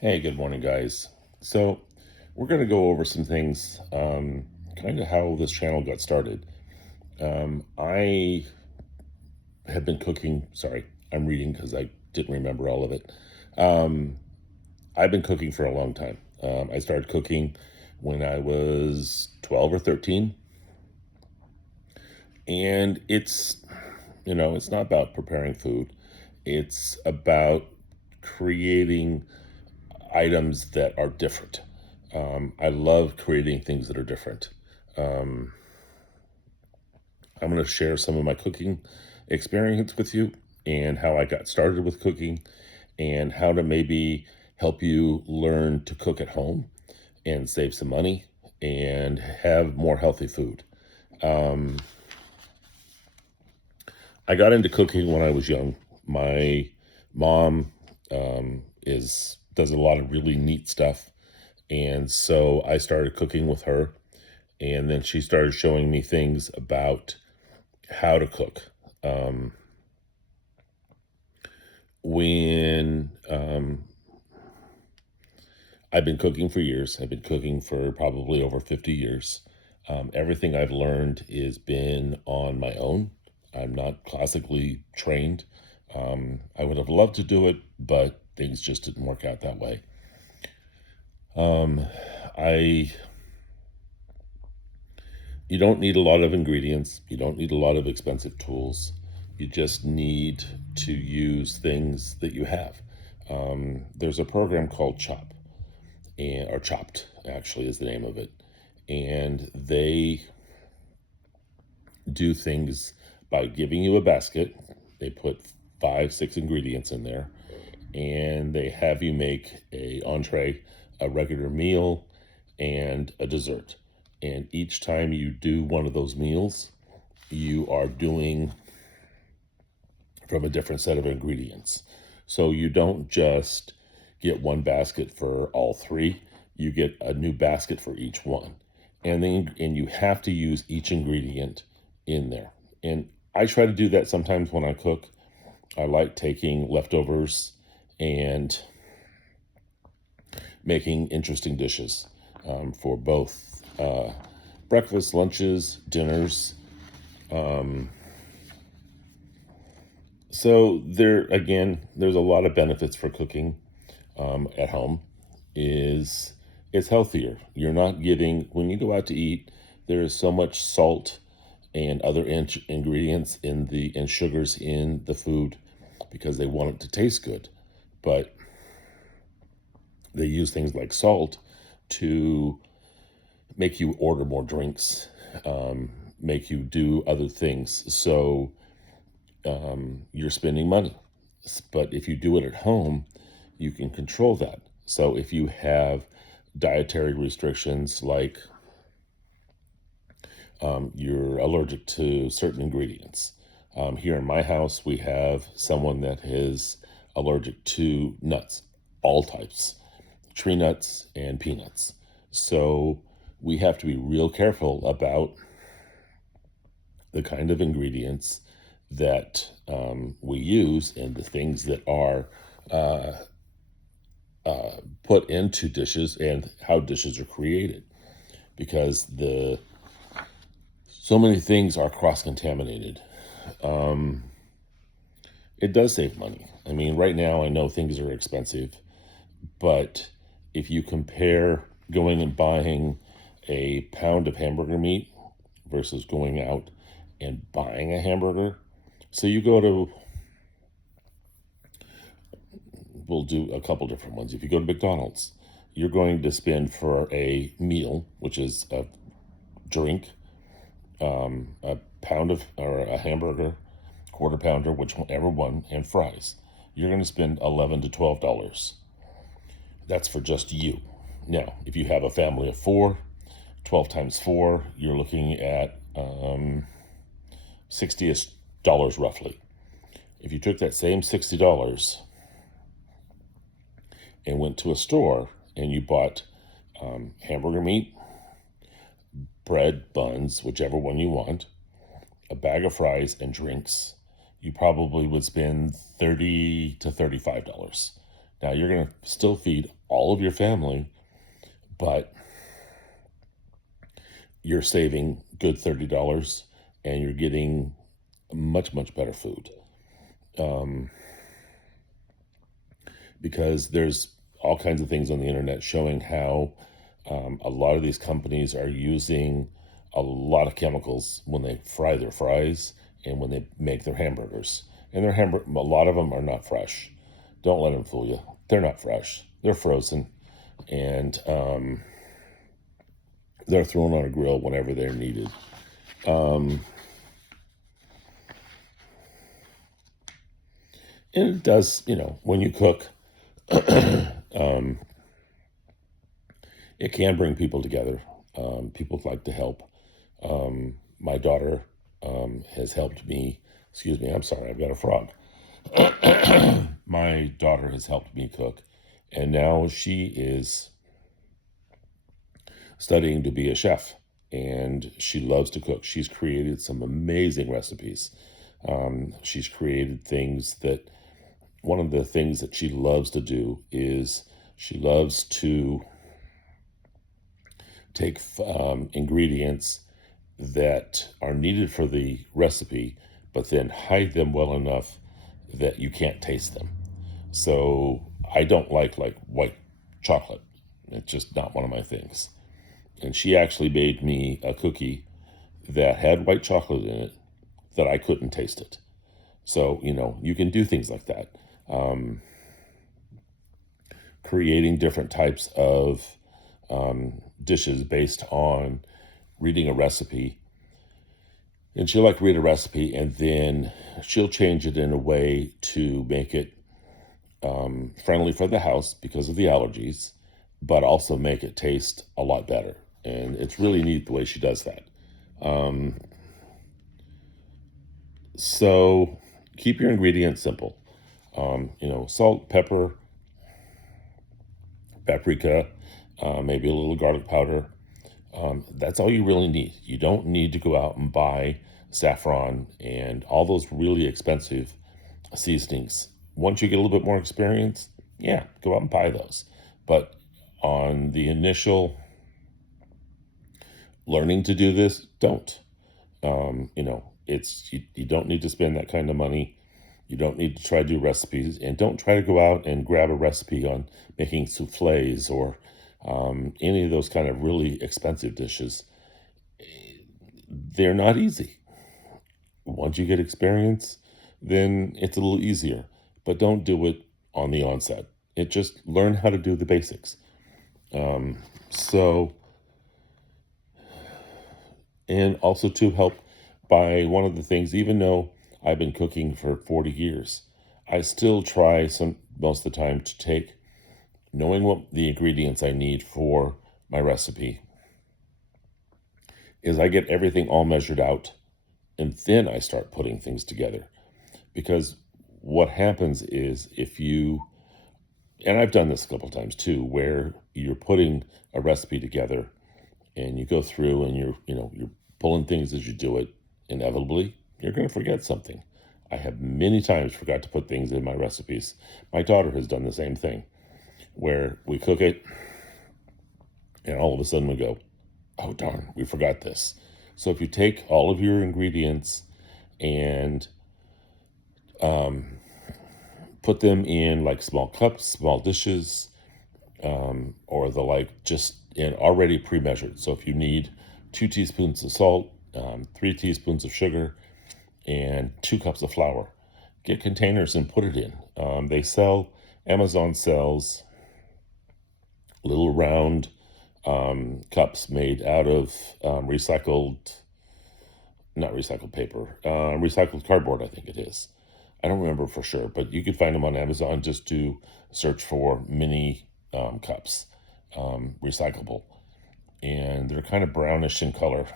Hey, good morning, guys. So, we're going to go over some things, kind of how this channel got started. I have been cooking, sorry, I'm reading because I didn't remember all of it. Um, I've been cooking for a long time. I started cooking when I was 12 or 13, and it's not about preparing food, it's about creating items that are different. I love creating things that are different. Um, I'm going to share some of my cooking experience with you and how I got started with cooking and how to maybe help you learn to cook at home and save some money and have more healthy food. Um, I got into cooking when I was young. My mom is does a lot of really neat stuff, and so I started cooking with her, and then she started showing me things about how to cook. Um, when I've been cooking for years, I've been cooking for probably over 50 years. Everything I've learned has been on my own. I'm not classically trained. I would have loved to do it, but things just didn't work out that way. Um, I You don't need a lot of ingredients. You don't need a lot of expensive tools. You just need to use things that you have. There's a program called or Chopped, actually, is the name of it. And they do things by giving you a basket. They put 5, 6 ingredients in there, and they have you make a entree, a regular meal, and a dessert. And each time you do one of those meals, you are doing from a different set of ingredients. So you don't just get one basket for all three, you get a new basket for each one. And you have to use each ingredient in there. And I try to do that sometimes when I cook. I like taking leftovers and making interesting dishes for both breakfast, lunches, dinners. Um, so there's a lot of benefits for cooking at home. Is It's healthier. You're not getting when you go out to eat. There is so much salt and other ingredients and sugars in the food because they want it to taste good, but they use things like salt to make you order more drinks, make you do other things. So you're spending money. But if you do it at home, you can control that. So if you have dietary restrictions like you're allergic to certain ingredients. Here in my house, we have someone that is allergic to nuts, all types, tree nuts and peanuts. So we have to be real careful about the kind of ingredients that we use and the things that are uh, put into dishes and how dishes are created because the so many things are cross contaminated. Um, it does save money. I mean, right now I know things are expensive, but if you compare going and buying a pound of hamburger meat versus going out and buying a hamburger, so you go to, we'll do a couple different ones. If you go to McDonald's, you're going to spend for a meal, which is a drink, a pound of, or a hamburger, quarter pounder, whichever one, and fries. You're going to spend $11 to $12. That's for just you. Now, if you have a family of four, 12 times 4, you're looking at $60 roughly. If you took that same $60 and went to a store and you bought hamburger meat, bread, buns, whichever one you want, a bag of fries, and drinks, you probably would spend $30 to $35. Now, you're going to still feed all of your family, but you're saving good $30 and you're getting much, much better food. Um, because there's all kinds of things on the internet showing how a lot of these companies are using a lot of chemicals when they fry their fries and when they make their hamburgers. And a lot of them are not fresh. Don't let them fool you. They're not fresh. They're frozen, and they're thrown on a grill whenever they're needed. Um, and it does, when you cook, um, it can bring people together. People like to help. My daughter has helped me. Excuse me, I'm sorry, I've got a frog. My daughter has helped me cook, and now she is studying to be a chef, and she loves to cook. She's created some amazing recipes. She's created things that one of the things that she loves to do is she loves to take ingredients that are needed for the recipe, but then hide them well enough that you can't taste them. So I don't like white chocolate. It's just not one of my things. And she actually made me a cookie that had white chocolate in it that I couldn't taste it. So, you can do things like that. Creating different types of dishes based on reading a recipe. And she'll read a recipe and then she'll change it in a way to make it friendly for the house because of the allergies, but also make it taste a lot better. And it's really neat the way she does that. So keep your ingredients simple. Salt, pepper, paprika, maybe a little garlic powder. That's all you really need. You don't need to go out and buy saffron and all those really expensive seasonings. Once you get a little bit more experience, yeah, go out and buy those. But on the initial learning to do this, don't. You don't need to spend that kind of money. You don't need to try to do recipes, and don't try to go out and grab a recipe on making souffles or any of those kind of really expensive dishes. They're not easy. Once you get experience, then it's a little easier. But don't do it on the onset. It just learn how to do the basics. So, and also to help by one of the things, even though I've been cooking for 40 years, I still try most of the time to take, knowing what the ingredients I need for my recipe, is I get everything all measured out and then I start putting things together. Because what happens is and I've done this a couple times too, where you're putting a recipe together and you go through and you're pulling things as you do it, inevitably, you're going to forget something. I have many times forgot to put things in my recipes. My daughter has done the same thing, where we cook it, and all of a sudden we go, oh darn, we forgot this. So if you take all of your ingredients and put them in small cups, small dishes, or just in already pre-measured. So if you need 2 teaspoons of salt, 3 teaspoons of sugar, and 2 cups of flour, get containers and put it in. Amazon sells little round cups made out of not recycled paper, recycled cardboard, I think it is. I don't remember for sure, but you can find them on Amazon. Just to search for mini cups, recyclable. And they're kind of brownish in color.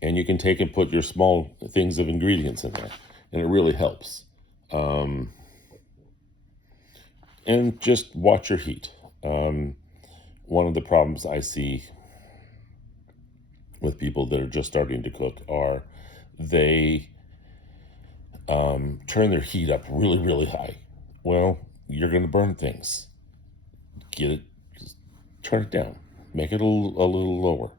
And you can take and put your small things of ingredients in there, and it really helps. And just watch your heat. One of the problems I see with people that are just starting to cook are they turn their heat up really, really high. Well, you're going to burn things. Get it, turn it down, make it a little lower,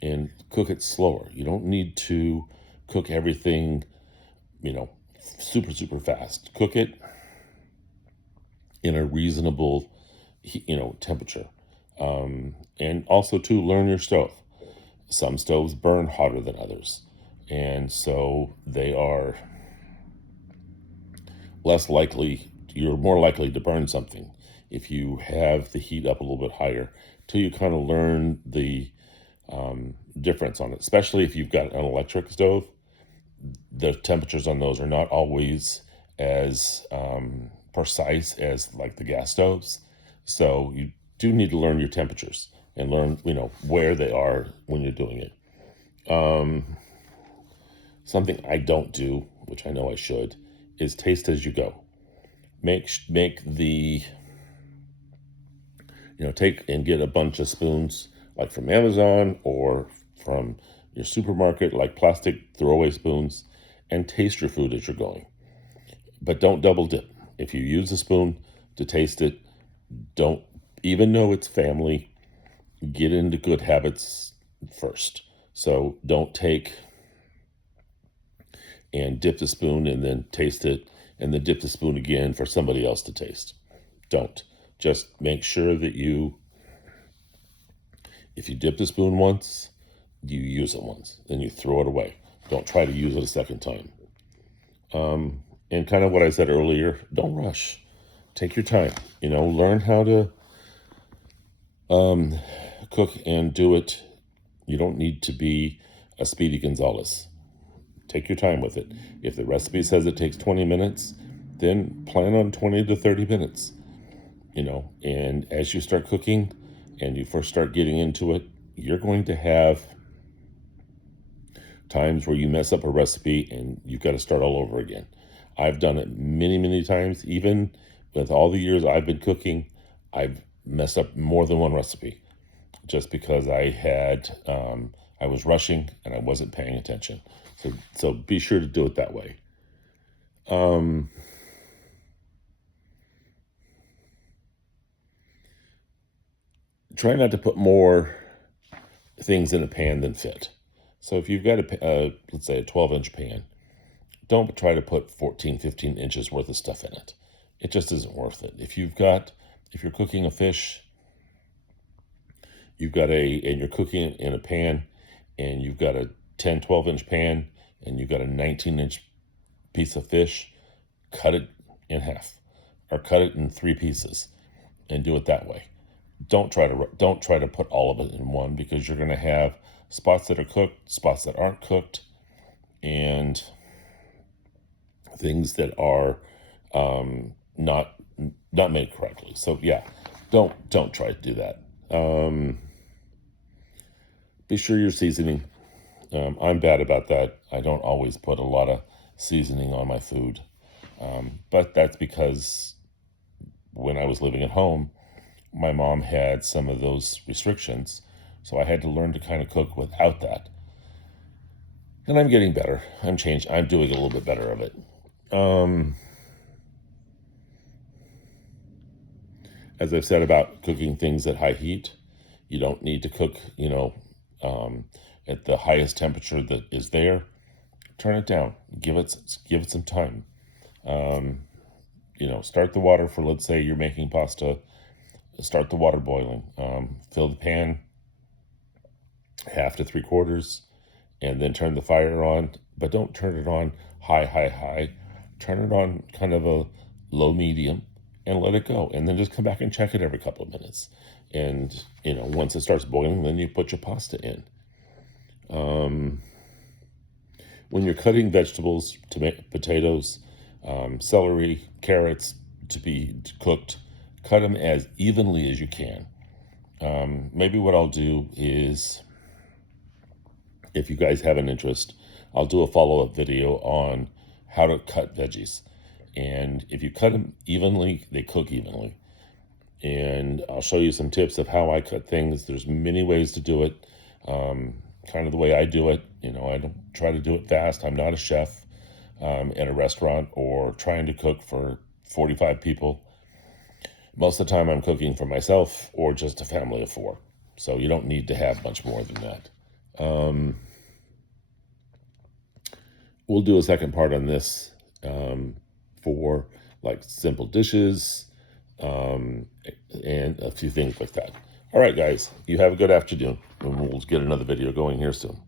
and cook it slower. You don't need to cook everything, you know, super fast. Cook it in a reasonable, temperature. And also to learn your stove. Some stoves burn hotter than others, and so they are less likely. You're more likely to burn something if you have the heat up a little bit higher, till you kind of learn the difference on it. Especially if you've got an electric stove, the temperatures on those are not always as precise as like the gas stoves. So you do need to learn your temperatures and learn, where they are when you're doing it. Something I don't do, which I know I should, is taste as you go. Make the, take and get a bunch of spoons like from Amazon or from your supermarket, like plastic throwaway spoons, and taste your food as you're going. But don't double dip. If you use a spoon to taste it, don't, even though it's family, get into good habits first. So don't take and dip the spoon and then taste it and then dip the spoon again for somebody else to taste. Don't. Just make sure that if you dip the spoon once, you use it once, then you throw it away. Don't try to use it a second time. And kind of what I said earlier, don't rush. Take your time. Learn how to cook and do it. You don't need to be a Speedy Gonzales. Take your time with it. If the recipe says it takes 20 minutes, then plan on 20 to 30 minutes. And as you start cooking and you first start getting into it, you're going to have times where you mess up a recipe and you've got to start all over again. I've done it many times. Even with all the years I've been cooking, I've messed up more than one recipe just because I was rushing and I wasn't paying attention. So be sure to do it that way. Try not to put more things in a pan than fit. So if you've got let's say a 12-inch pan, don't try to put 14, 15 inches worth of stuff in it. It just isn't worth it. If you're cooking a fish, and you're cooking it in a pan, and you've got a 10, 12-inch pan, and you've got a 19-inch piece of fish, cut it in half, or cut it in 3 pieces, and do it that way. Don't try to put all of it in one, because you're going to have spots that are cooked, spots that aren't cooked, and things that are not made correctly. So yeah, don't try to do that. Be sure you're seasoning. I'm bad about that. I don't always put a lot of seasoning on my food, but that's because when I was living at home, my mom had some of those restrictions, so I had to learn to kind of cook without that. And I'm getting better. I'm doing a little bit better of it. As I've said about cooking things at high heat, you don't need to cook, at the highest temperature that is there. Turn it down. Give it some time. Start the water for, let's say you're making pasta. Start the water boiling. Fill the pan 1/2 to 3/4, and then turn the fire on. But don't turn it on high. Turn it on kind of a low medium and let it go. And then just come back and check it every couple of minutes. And, once it starts boiling, then you put your pasta in. When you're cutting vegetables, potatoes, celery, carrots to be cooked, cut them as evenly as you can. Maybe what I'll do is, if you guys have an interest, I'll do a follow-up video on how to cut veggies. And if you cut them evenly, they cook evenly. And I'll show you some tips of how I cut things. There's many ways to do it. Kind of the way I do it. I don't try to do it fast. I'm not a chef at a restaurant or trying to cook for 45 people. Most of the time I'm cooking for myself or just a family of 4. So you don't need to have much more than that. We'll do a second part on this for like simple dishes and a few things like that. All right, guys, you have a good afternoon, and we'll get another video going here soon.